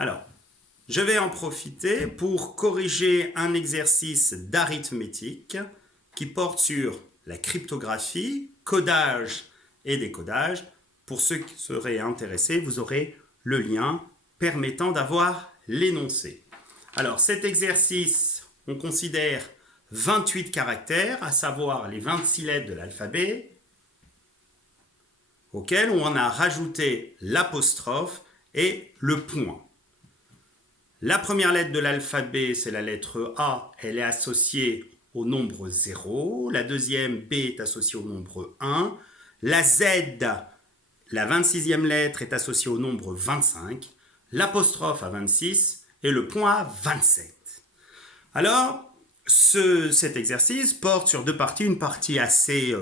Alors, je vais en profiter pour corriger un exercice d'arithmétique qui porte sur la cryptographie, codage et décodage. Pour ceux qui seraient intéressés, vous aurez le lien permettant d'avoir l'énoncé. Alors, cet exercice, on considère 28 caractères, à savoir les 26 lettres de l'alphabet, auxquelles on a rajouté l'apostrophe et le point. La première lettre de l'alphabet, c'est la lettre A, elle est associée au nombre 0. La deuxième, B, est associée au nombre 1. La Z, la 26e lettre, est associée au nombre 25. L'apostrophe à 26 et le point à 27. Alors, cet exercice porte sur deux parties. Une partie assez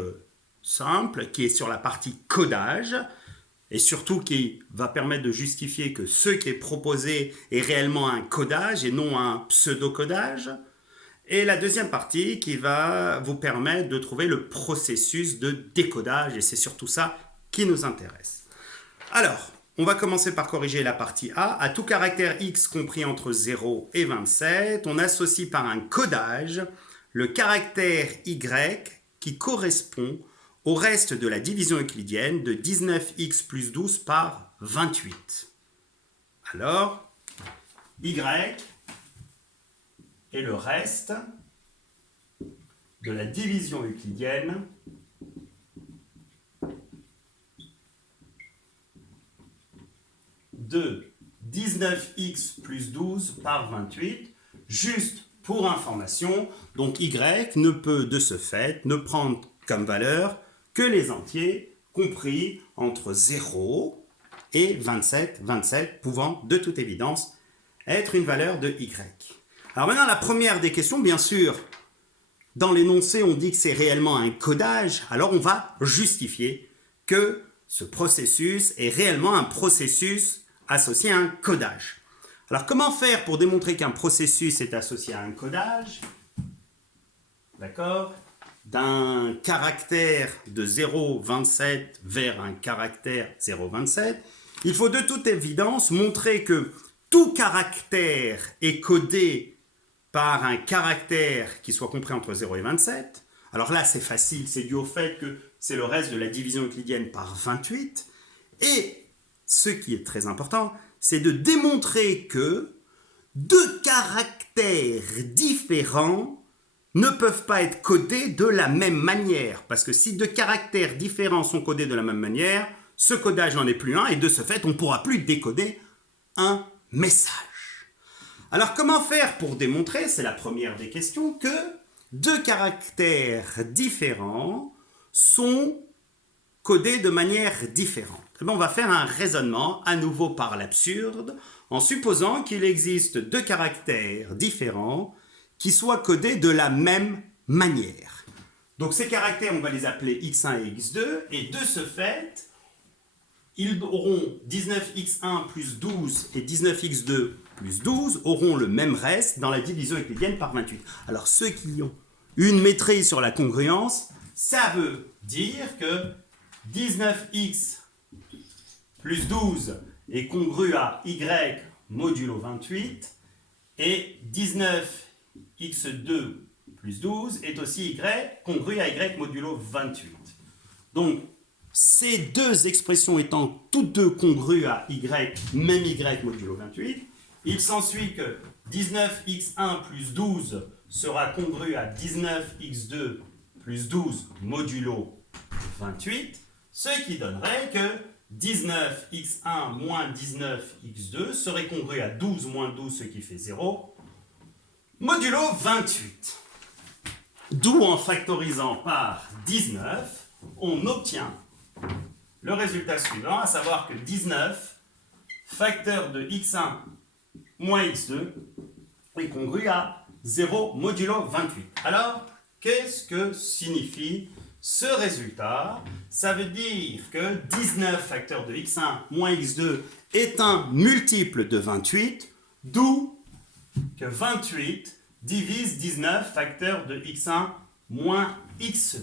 simple, qui est sur la partie codage, et surtout qui va permettre de justifier que ce qui est proposé est réellement un codage et non un pseudo-codage. Et la deuxième partie qui va vous permettre de trouver le processus de décodage, et c'est surtout ça qui nous intéresse. Alors, on va commencer par corriger la partie A. À tout caractère X compris entre 0 et 27, on associe par un codage le caractère Y qui correspond au reste de la division euclidienne de 19x plus 12 par 28. Alors, Y est le reste de la division euclidienne de 19x plus 12 par 28, juste pour information. Donc Y ne peut de ce fait ne prendre comme valeur que les entiers compris entre 0 et 27, 27 pouvant de toute évidence être une valeur de Y. Alors maintenant, la première des questions, bien sûr, dans l'énoncé, on dit que c'est réellement un codage, alors on va justifier que ce processus est réellement un processus associé à un codage. Alors comment faire pour démontrer qu'un processus est associé à un codage? D'accord? D'un caractère de 0,27 vers un caractère 0,27, il faut de toute évidence montrer que tout caractère est codé par un caractère qui soit compris entre 0 et 27. Alors là, c'est facile, c'est dû au fait que c'est le reste de la division euclidienne par 28. Et ce qui est très important, c'est de démontrer que deux caractères différents ne peuvent pas être codés de la même manière. Parce que si deux caractères différents sont codés de la même manière, ce codage n'en est plus un, et de ce fait, on ne pourra plus décoder un message. Alors comment faire pour démontrer, c'est la première des questions, que deux caractères différents sont codés de manière différente? Eh bien, on va faire un raisonnement, à nouveau par l'absurde, en supposant qu'il existe deux caractères différents qui soient codés de la même manière. Donc ces caractères, on va les appeler x1 et x2, et de ce fait, ils auront 19x1 plus 12 et 19x2 plus 12 auront le même reste dans la division euclidienne par 28. Alors ceux qui ont une maîtrise sur la congruence, ça veut dire que 19x plus 12 est congru à y modulo 28 et 19x2 plus 12 est aussi y congru à y modulo 28. Donc, ces deux expressions étant toutes deux congrues à y, même y modulo 28, il s'ensuit que 19x1 plus 12 sera congru à 19x2 plus 12 modulo 28, ce qui donnerait que 19x1 moins 19x2 serait congru à 12 moins 12, ce qui fait 0, modulo 28. D'où, en factorisant par 19, on obtient le résultat suivant, à savoir que 19 facteur de x1 moins x2 est congru à 0 modulo 28. Alors, qu'est-ce que signifie ce résultat? Ça veut dire que 19 facteur de x1 moins x2 est un multiple de 28, d'où que 28 divise 19 facteur de x1 moins x2.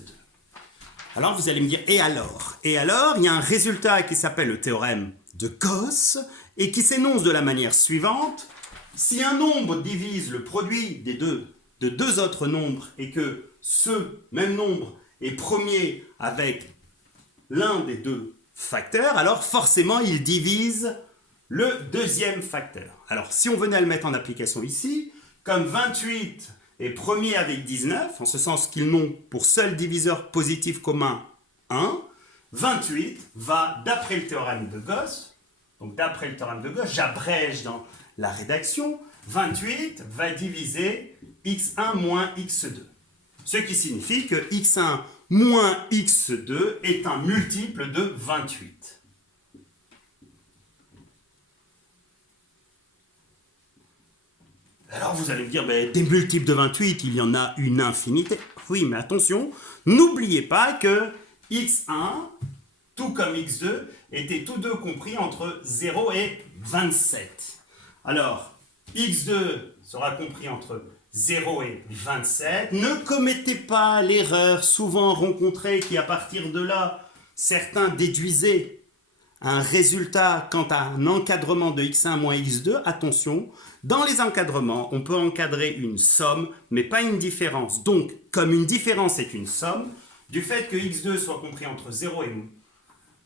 Alors vous allez me dire, et alors? Et alors, il y a un résultat qui s'appelle le théorème de Gauss et qui s'énonce de la manière suivante. Si un nombre divise le produit de deux autres nombres et que ce même nombre est premier avec l'un des deux facteurs, alors forcément il divise le deuxième facteur. Alors si on venait à le mettre en application ici, comme 28 est premier avec 19, en ce sens qu'ils n'ont pour seul diviseur positif commun 1, 28 va, d'après le théorème de Gauss, donc d'après le théorème de Gauss, j'abrège dans la rédaction, 28 va diviser x1 moins x2. Ce qui signifie que x1 moins x2 est un multiple de 28. Alors vous allez me dire, des multiples de 28, il y en a une infinité. Oui, mais attention, n'oubliez pas que x1, tout comme x2, étaient tous deux compris entre 0 et 27. Alors, x2 sera compris entre 0 et 27. Ne commettez pas l'erreur souvent rencontrée qui, à partir de là, certains déduisaient un résultat quant à un encadrement de x1 moins x2. Attention, dans les encadrements, on peut encadrer une somme, mais pas une différence. Donc, comme une différence est une somme, du fait que x2 soit compris entre 0 et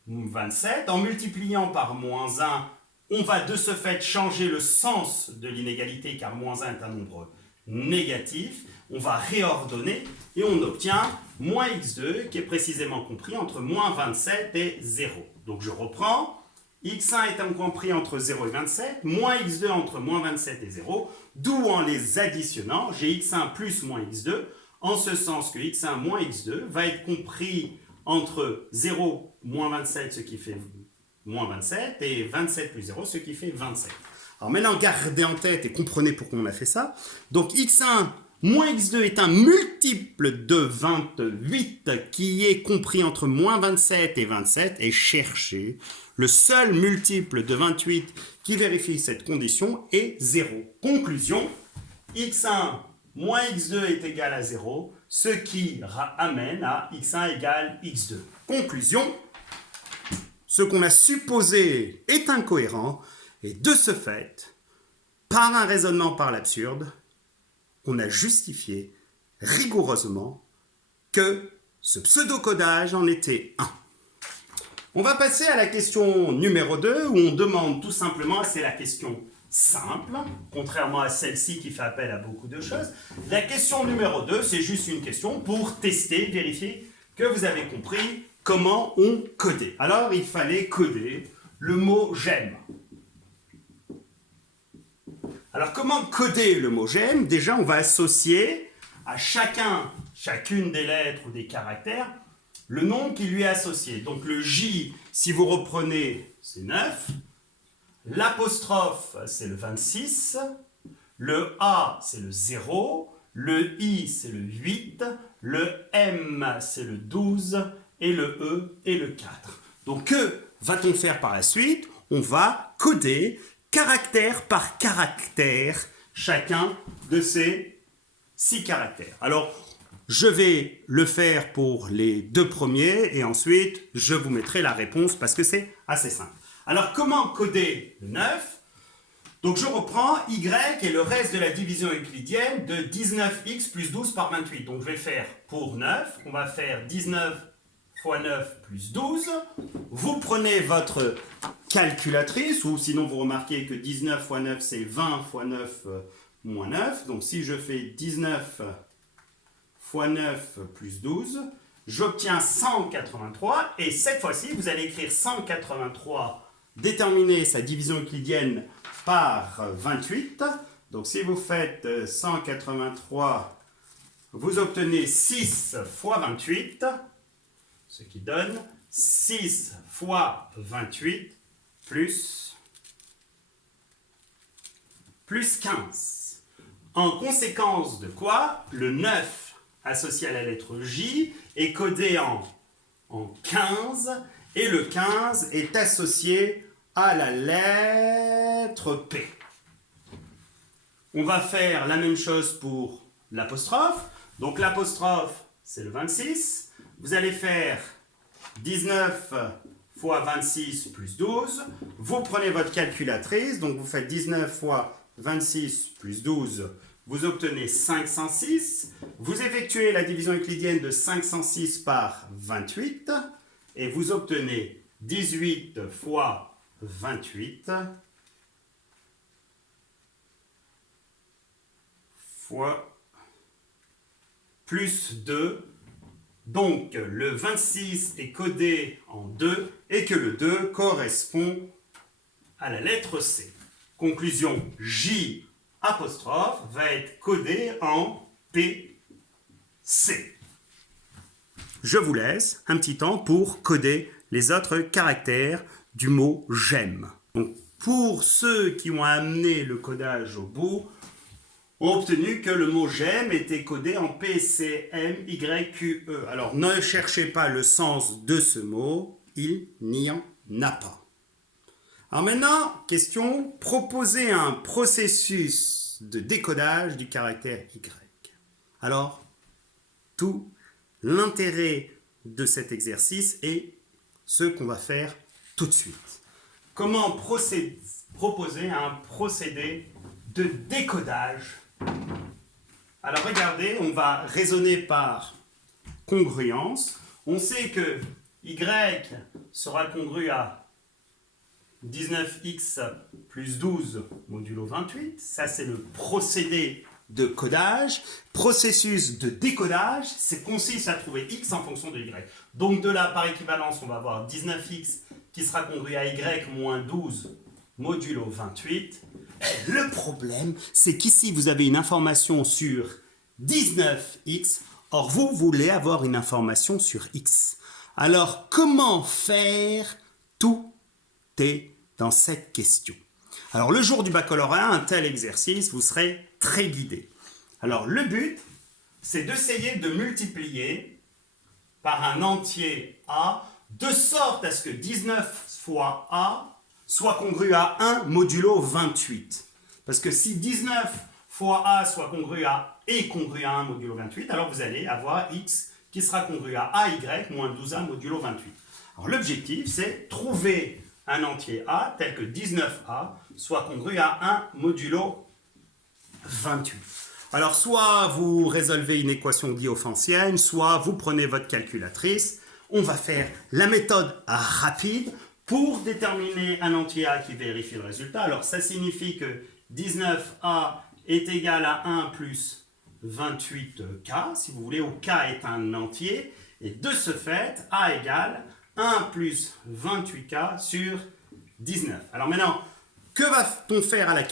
27, en multipliant par moins 1, on va de ce fait changer le sens de l'inégalité, car moins 1 est un nombre négatif. On va réordonner et on obtient moins x2 qui est précisément compris entre moins 27 et 0. Donc je reprends, x1 étant compris entre 0 et 27, moins x2 entre moins 27 et 0, d'où en les additionnant, j'ai x1 plus moins x2, en ce sens que x1 moins x2 va être compris entre 0 moins 27, ce qui fait moins 27, et 27 plus 0, ce qui fait 27. Alors maintenant, gardez en tête et comprenez pourquoi on a fait ça. Donc x1 moins x2 est un multiple de 28 qui est compris entre moins 27 et 27, et cherchez le seul multiple de 28 qui vérifie cette condition est 0. Conclusion, x1 moins x2 est égal à 0, ce qui amène à x1 égale x2. Conclusion, ce qu'on a supposé est incohérent, et de ce fait, par un raisonnement par l'absurde, on a justifié rigoureusement que ce pseudo-codage en était un. On va passer à la question numéro 2, où on demande tout simplement, c'est la question simple, contrairement à celle-ci qui fait appel à beaucoup de choses. La question numéro 2, c'est juste une question pour tester, vérifier que vous avez compris comment on codait. Alors, il fallait coder le mot « j'aime ». Alors, comment coder le mot « j'aime » ? Déjà, on va associer à chacune des lettres ou des caractères le nom qui lui est associé. Donc, le J, si vous reprenez, c'est 9. L'apostrophe, c'est le 26. Le A, c'est le 0. Le I, c'est le 8. Le M, c'est le 12. Et le E est le 4. Donc, que va-t-on faire par la suite ? On va coder caractère par caractère chacun de ces 6 caractères. Alors, je vais le faire pour les 2 premiers et ensuite, je vous mettrai la réponse parce que c'est assez simple. Alors, comment coder le 9 ? Donc, je reprends y et le reste de la division euclidienne de 19x plus 12 par 28. Donc, je vais faire pour 9, on va faire 19 fois 9 plus 12. Vous prenez votre calculatrice, ou sinon vous remarquez que 19 fois 9, c'est 20 fois 9 moins 9. Donc si je fais 19 fois 9 plus 12, j'obtiens 183. Et cette fois-ci, vous allez écrire 183, déterminer sa division euclidienne par 28. Donc si vous faites 183, vous obtenez 6 fois 28, ce qui donne 6 fois 28 plus 15. En conséquence de quoi, le 9 associé à la lettre J est codé en 15 et le 15 est associé à la lettre P. On va faire la même chose pour l'apostrophe. Donc l'apostrophe, c'est le 26. Vous allez faire 19 fois 26 plus 12. Vous prenez votre calculatrice, donc vous faites 19 fois 26 plus 12, vous obtenez 506. Vous effectuez la division euclidienne de 506 par 28 et vous obtenez 18 fois 28 fois plus 2. Donc, le 26 est codé en 2 et que le 2 correspond à la lettre C. Conclusion, J apostrophe va être codé en PC. Je vous laisse un petit temps pour coder les autres caractères du mot j'aime. Donc, pour ceux qui ont amené le codage au bout, ont obtenu que le mot j'aime était codé en PCMYQE. Alors ne cherchez pas le sens de ce mot, il n'y en a pas. Alors maintenant, question, proposer un processus de décodage du caractère Y. Alors, tout l'intérêt de cet exercice est ce qu'on va faire tout de suite. Comment proposer un procédé de décodage? Alors regardez, on va raisonner par congruence. On sait que Y sera congru à 19x plus 12 modulo 28. Ça, c'est le procédé de codage. Processus de décodage, c'est consiste à trouver x en fonction de y. Donc de là, par équivalence, on va avoir 19x qui sera congru à y moins 12 modulo 28. Le problème, c'est qu'ici, vous avez une information sur 19x. Or, vous voulez avoir une information sur x. Alors, comment faire? Tout est dans cette question. Alors, le jour du baccalauréat, un tel exercice, vous serez très guidé. Alors, le but, c'est d'essayer de multiplier par un entier a, de sorte à ce que 19 fois a soit congru à 1 modulo 28. Parce que si 19 fois a soit congru à est congru à 1 modulo 28, alors vous allez avoir x qui sera congru à ay moins 12a modulo 28. Alors l'objectif, c'est trouver un entier a tel que 19a soit congru à 1 modulo 28. Alors soit vous résolvez une équation diophantienne, soit vous prenez votre calculatrice. On va faire la méthode rapide pour déterminer un entier a qui vérifie le résultat. Alors ça signifie que 19a est égal à 1 plus 28k, si vous voulez, où k est un entier. Et de ce fait, a égale 1 plus 28k sur 19. Alors maintenant, que va-t-on faire à la